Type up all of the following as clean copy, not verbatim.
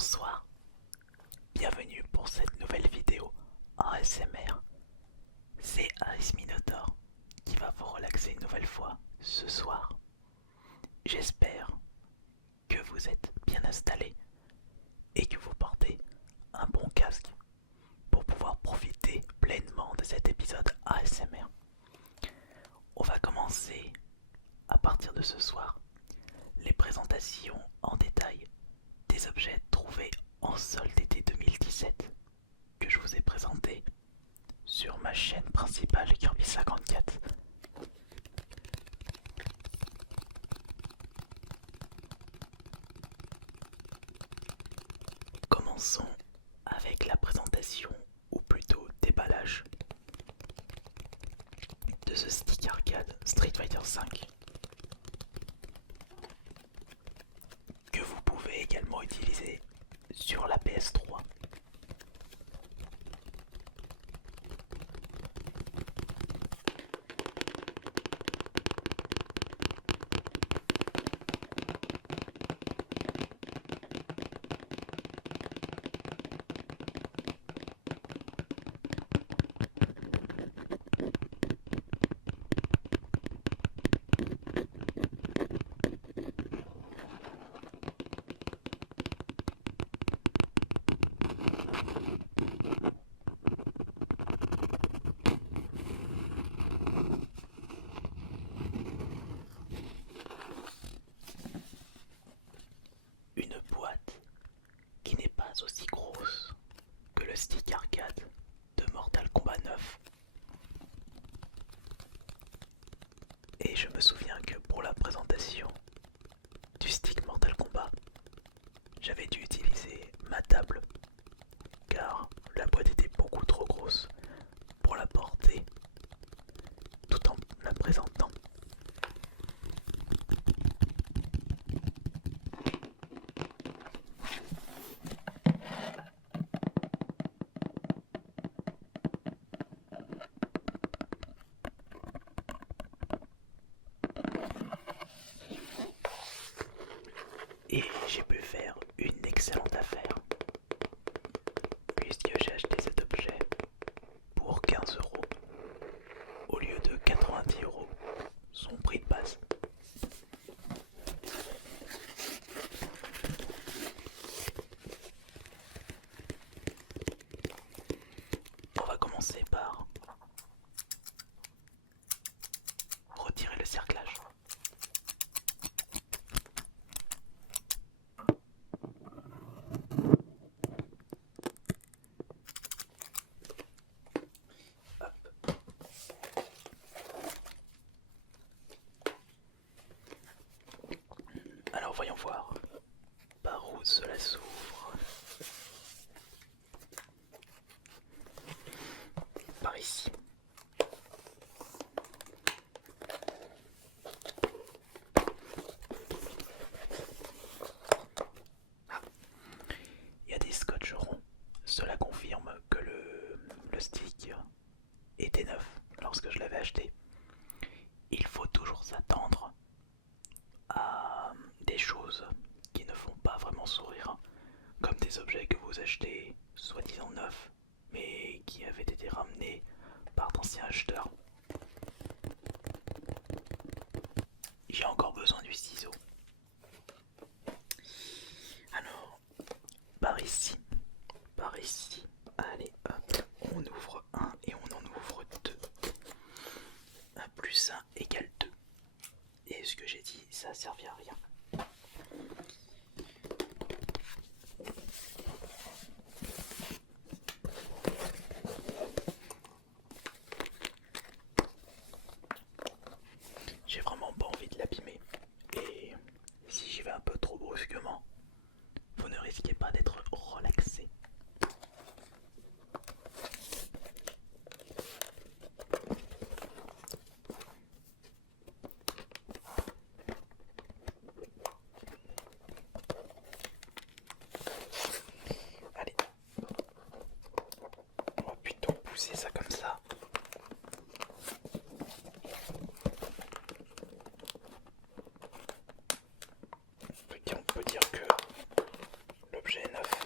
Bonsoir, bienvenue pour cette nouvelle vidéo en ASMR. C'est Ice Minotaur qui va vous relaxer une nouvelle fois ce soir. J'espère que vous êtes bien installés et que vous portez un bon casque pour pouvoir profiter pleinement de cet épisode ASMR. On va commencer à partir de ce soir les présentations en détail des objets trouvés en solde d'été 2017 que je vous ai présenté sur ma chaîne principale Kirby54. Commençons avec la présentation, ou plutôt déballage, de ce stick arcade Street Fighter V que vous pouvez également utiliser sur la PS3. Une boîte qui n'est pas aussi grosse que le stick arcade de Mortal Kombat 9. Et je me souviens que pour la présentation du stick Mortal Kombat, j'avais dû utiliser ma table car la boîte était beaucoup trop grosse pour la porter tout en la présentant. Et j'ai pu faire une excellente affaire, puisque j'ai acheté cet objet pour 15 euros au lieu de 90 euros, son prix de base. On va commencer par retirer le cerclage. Alors voyons voir par où cela s'ouvre. Par ici. Il y a des scotch ronds. Cela confirme que le stick était neuf lorsque je l'avais acheté. Il faut toujours s'attendre à des choses qui ne font pas vraiment sourire, comme des objets que vous achetez soi-disant neufs, mais qui avaient été ramenés par d'anciens acheteurs. J'ai encore besoin du ciseau. Alors, par ici, allez hop, on ouvre un et on en ouvre deux. 1 plus 1 égale 2. Et ce que j'ai dit, ça a servi à rien. J'ai vraiment pas envie de l'abîmer. Et si j'y vais un peu trop brusquement, vous ne risquez pas d'être relaxé. Allez, on va plutôt pousser ça comme ça. Ok, on peut dire que l'objet est neuf.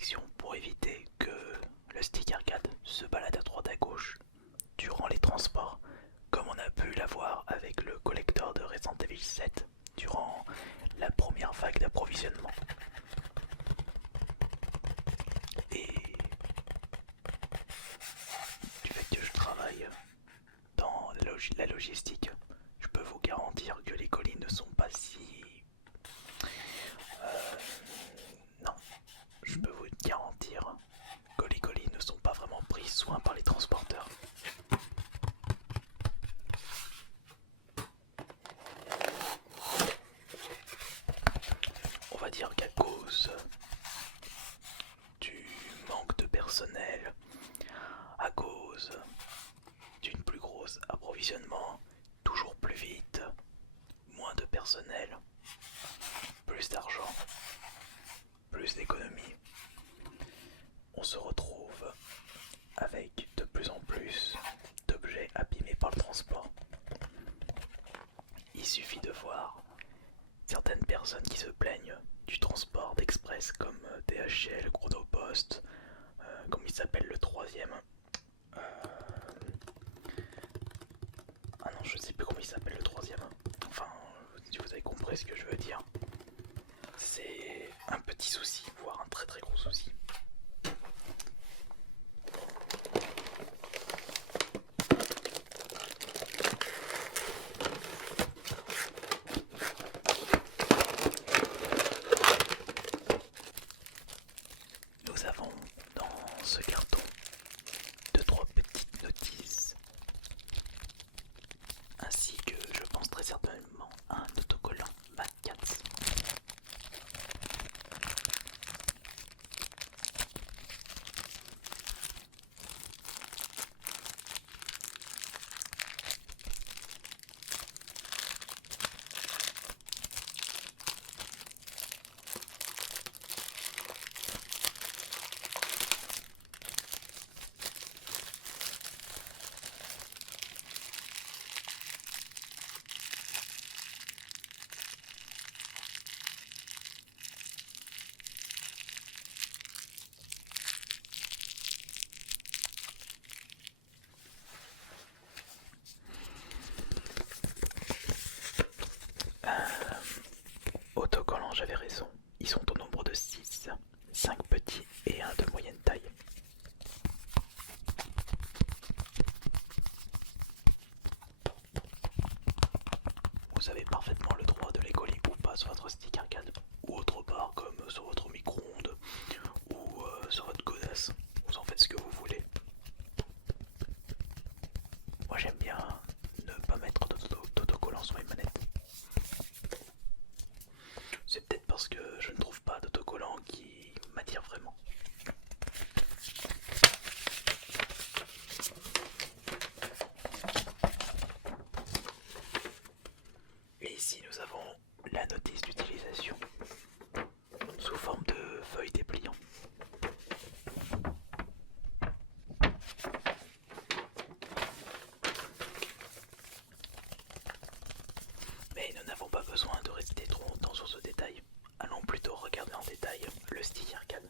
protection pour éviter que le stick arcade se balade à droite à gauche durant les transports, comme on a pu l'avoir avec le collector de Resident Evil 7 durant la première vague d'approvisionnement. Et du fait que je travaille dans la logistique, je peux vous garantir que les colis ne sont pas si... non, je peux vous garantir que les colis ne sont pas vraiment pris soin par les transporteurs. On va dire qu'à cause du manque de personnel, à cause d'une plus grosse approvisionnement, toujours plus vite, moins de personnel, plus d'argent, plus d'économie, on se retrouve avec de plus en plus d'objets abîmés par le transport. Il suffit de voir certaines personnes qui se plaignent du transport d'express comme DHL, Chronopost, comme il s'appelle le troisième. Ah non, je sais plus comment il s'appelle le troisième. Enfin, si vous avez compris ce que je veux dire. C'est un petit souci, voire un très très gros souci. Nous avons dans ce carton 2-3 petites notices, ainsi que je pense très certainement un autocollant Mad Cats. Autocollants, j'avais raison. Ils sont au nombre de 6. 5 petits et un de moyenne taille. Vous avez parfaitement le droit de les coller ou pas sur votre stick arcade ou autre part comme sur votre micro-ondes ou sur votre godasse. Vous en faites ce que vous voulez. Moi j'aime bien ne pas mettre d'autocollant sur mes manettes. C'est peut-être parce que je ne trouve pas d'autocollant qui m'attire vraiment. Et ici nous avons la notice d'utilisation sous forme de feuille dépliant. Mais nous n'avons pas besoin de rester trop longtemps sur ce détail. Allons plutôt regarder en détail le stick arcade.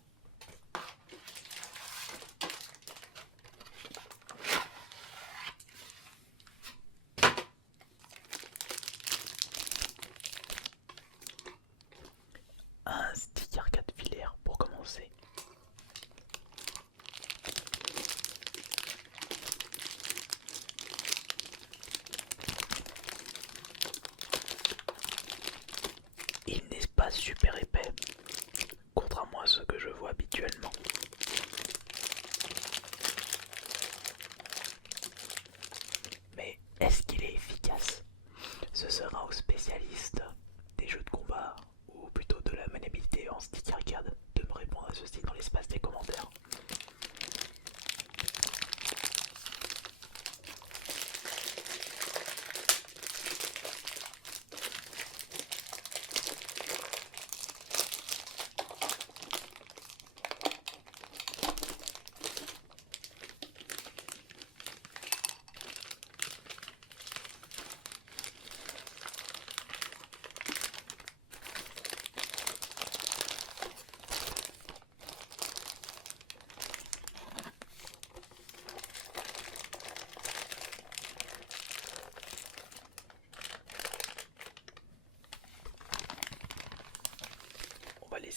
Un stick arcade filaire pour commencer. Il n'est pas super épais, contrairement à ce que je vois habituellement. Mais est-ce qu'il est efficace? Ce sera aux spécialistes des jeux de combat, ou plutôt de la maniabilité en stick arcade, de me répondre à ceci dans l'espace des commentaires.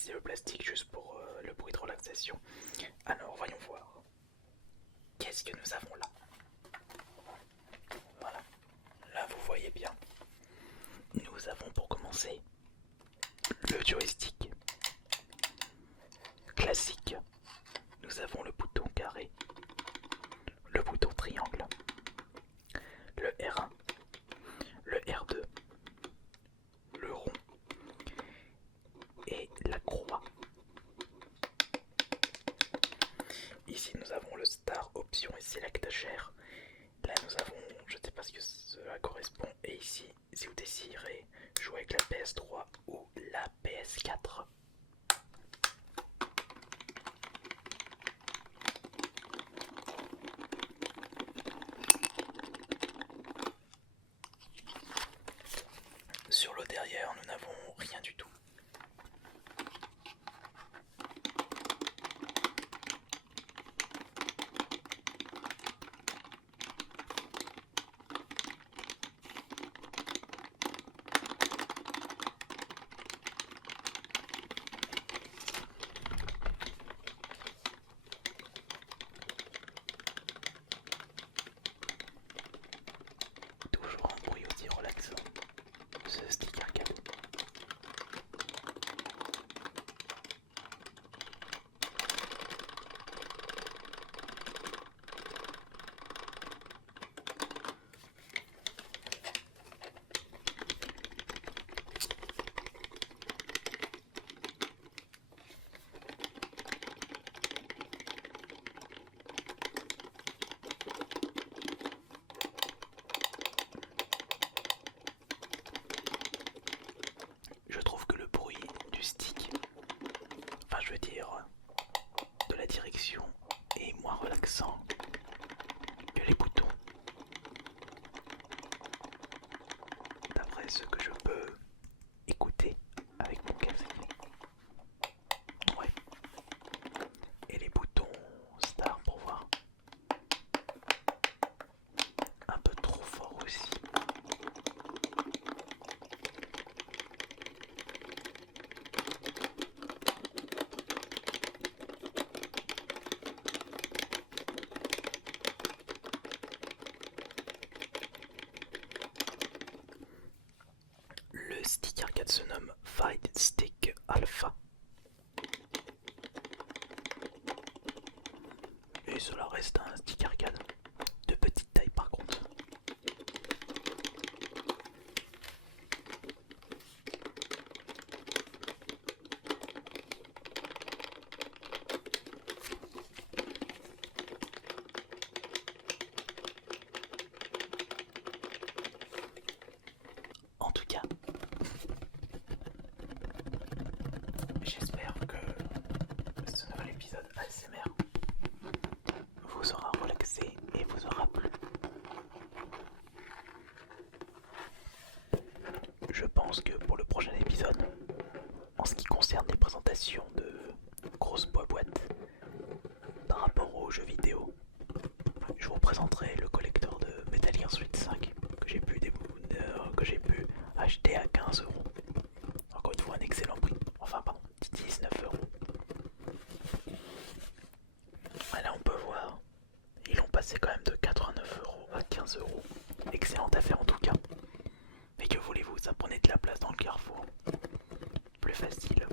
utiliser le plastique juste pour le bruit de relaxation. Alors voyons voir. Qu'est-ce que nous avons là? Voilà, là vous voyez bien. Nous avons pour commencer le joystick classique. Nous avons le bouton carré, le bouton triangle, le R1, le R2, le rond et la croix. Ici nous avons le Star Option et Select Share. Là nous avons, je ne sais pas ce que cela correspond. Et ici, si vous désirez jouer avec la PS3 ou la PS4. Sur le derrière, nous n'avons rien du tout. Toujours un bruit aussi relaxant, ce stick arcade. Je trouve que le bruit du stick, enfin je veux dire de la direction, est moins relaxant que les boutons. D'après ce que je peux écouter avec mon casque. Ouais. Et les boutons Star pour voir. Un peu trop fort aussi. Le stick arcade se nomme Fight Stick Alpha. Et cela reste un stick arcade de petite taille par contre. En tout cas, j'espère que ce nouvel épisode ASMR vous aura relaxé et vous aura plu. Je pense que pour le prochain épisode, en ce qui concerne les présentations de grosses boîtes par rapport aux jeux vidéo, je vous présenterai le collector de Metal Gear Solid 5 que j'ai pu acheter à 15€. Encore une fois un excellent prix, enfin pardon, 19€. Là on peut voir, ils l'ont passé quand même de 89€ à 15€. Excellente affaire en tout cas. Mais que voulez-vous, ça prenait de la place dans le carrefour. Plus facile,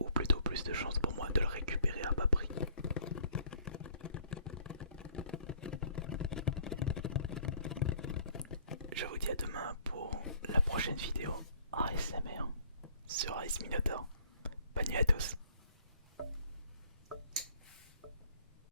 ou plutôt plus de chances pour moi de le récupérer à bas prix. Je vous dis à demain pour la prochaine vidéo ASMR sur Ice Minotaur. Bonne nuit à tous.